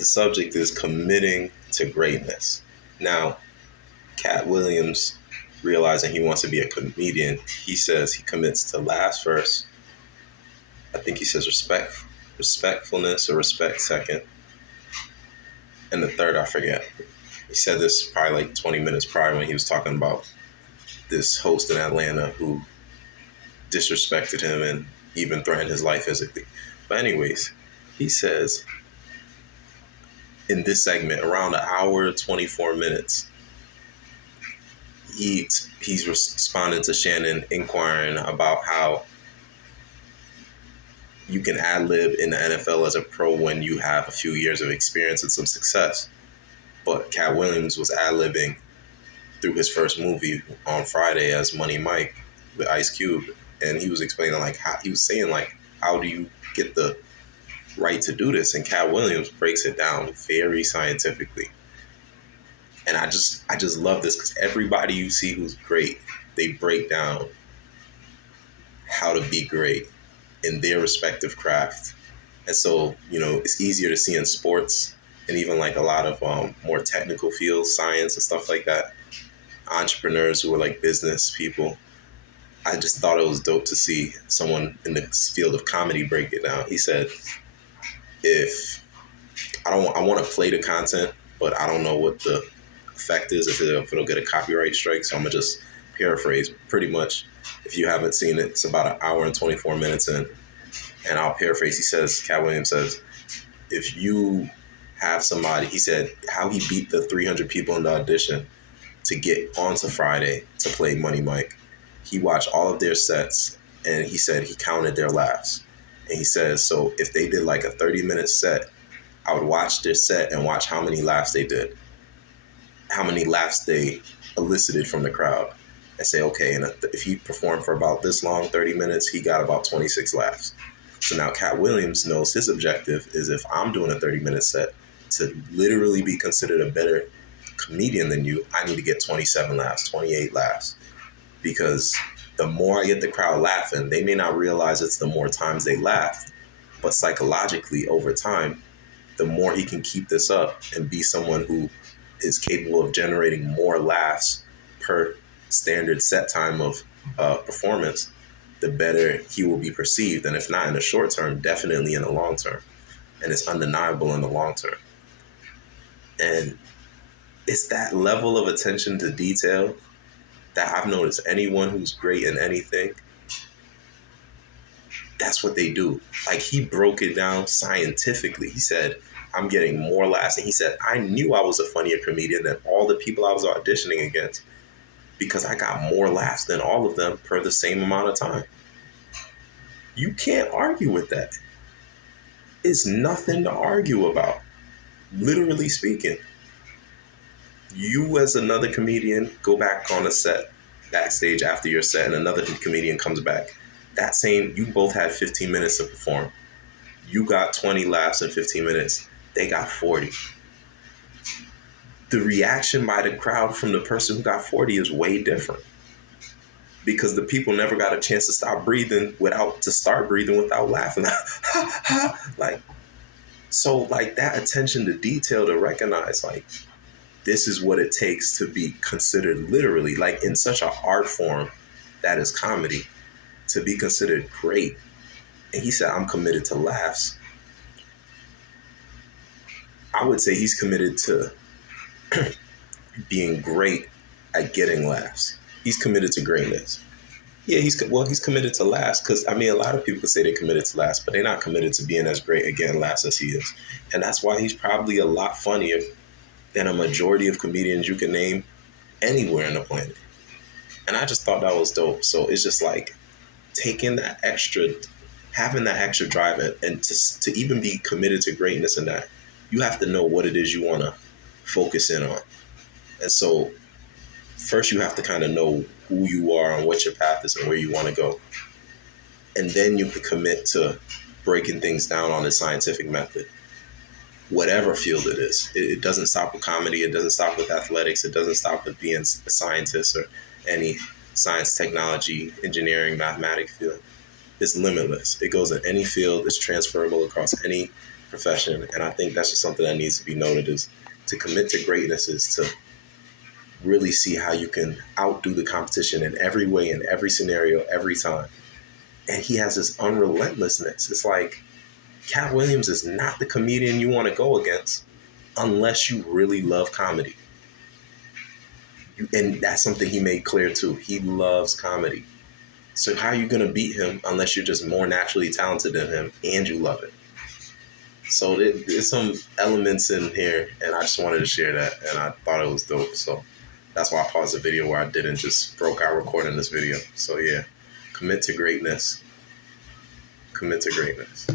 The subject is committing to greatness. Now, Cat Williams, realizing he wants to be a comedian, he says he commits to laughs first. I think he says respectfulness or respect second. And the third, I forget. He said this probably like 20 minutes prior when he was talking about this host in Atlanta who disrespected him and even threatened his life physically. But anyways, he says in this segment, around an hour, 24 minutes, he's responding to Shannon inquiring about how you can ad-lib in the NFL as a pro when you have a few years of experience and some success. But Cat Williams was ad-libbing through his first movie on Friday as Money Mike with Ice Cube. And he was explaining like how he was saying like, how do you get the right to do this? And Cat Williams breaks it down very scientifically. And I just love this because everybody you see who's great, they break down how to be great in their respective craft. And so, it's easier to see in sports and even like a lot of more technical fields, science and stuff like that. Entrepreneurs who are like business people. I just thought it was dope to see someone in the field of comedy break it down. He said, I want to play the content, but I don't know what the effect is if it'll get a copyright strike. So I'm gonna just paraphrase pretty much. If you haven't seen it, it's about an hour and 24 minutes in, and I'll paraphrase. He says, Cat Williams says, if you have somebody, he said how he beat the 300 people in the audition to get onto Friday to play Money Mike. He watched all of their sets, and he said he counted their laughs. And he says, so if they did like a 30-minute set, I would watch their set and watch how many laughs they did, how many laughs they elicited from the crowd, and say, okay, and if he performed for about this long, 30 minutes, he got about 26 laughs. So now Cat Williams knows his objective is if I'm doing a 30-minute set, to literally be considered a better comedian than you, I need to get 27 laughs, 28 laughs. Because the more I get the crowd laughing, they may not realize it's the more times they laugh, but psychologically over time, the more he can keep this up and be someone who is capable of generating more laughs per standard set time of performance, the better he will be perceived. And if not in the short term, definitely in the long term. And it's undeniable in the long term. And it's that level of attention to detail that I've noticed anyone who's great in anything, that's what they do. Like, he broke it down scientifically. He said, I'm getting more laughs. And he said, I knew I was a funnier comedian than all the people I was auditioning against because I got more laughs than all of them per the same amount of time. You can't argue with that. It's nothing to argue about, literally speaking. You as another comedian go back on a set, backstage after your set, and another comedian comes back. You both had 15 minutes to perform. You got 20 laughs in 15 minutes. They got 40. The reaction by the crowd from the person who got 40 is way different because the people never got a chance to start breathing without laughing. Like that attention to detail to recognize, like, this is what it takes to be considered literally, like in such an art form that is comedy, to be considered great. And he said, I'm committed to laughs. I would say he's committed to being great at getting laughs. He's committed to greatness. Yeah, he's committed to laughs because, a lot of people say they're committed to laughs, but they're not committed to being as great at getting laughs as he is. And that's why he's probably a lot funnier than a majority of comedians you can name anywhere on the planet. And I just thought that was dope. So it's just like having that extra drive and to even be committed to greatness in that, you have to know what it is you want to focus in on. And so first you have to kind of know who you are and what your path is and where you want to go. And then you can commit to breaking things down on the scientific method. Whatever field it is. It doesn't stop with comedy. It doesn't stop with athletics. It doesn't stop with being a scientist or any science, technology, engineering, mathematics field. It's limitless. It goes in any field. It's transferable across any profession. And I think that's just something that needs to be noted, is to commit to greatness is to really see how you can outdo the competition in every way, in every scenario, every time. And he has this unrelentlessness. It's like Cat Williams is not the comedian you want to go against unless you really love comedy. And that's something he made clear too. He loves comedy. So how are you going to beat him unless you're just more naturally talented than him and you love it? So there's some elements in here, and I just wanted to share that, and I thought it was dope. So that's why I paused the video where I didn't just broke out recording this video. So yeah, commit to greatness. Commit to greatness.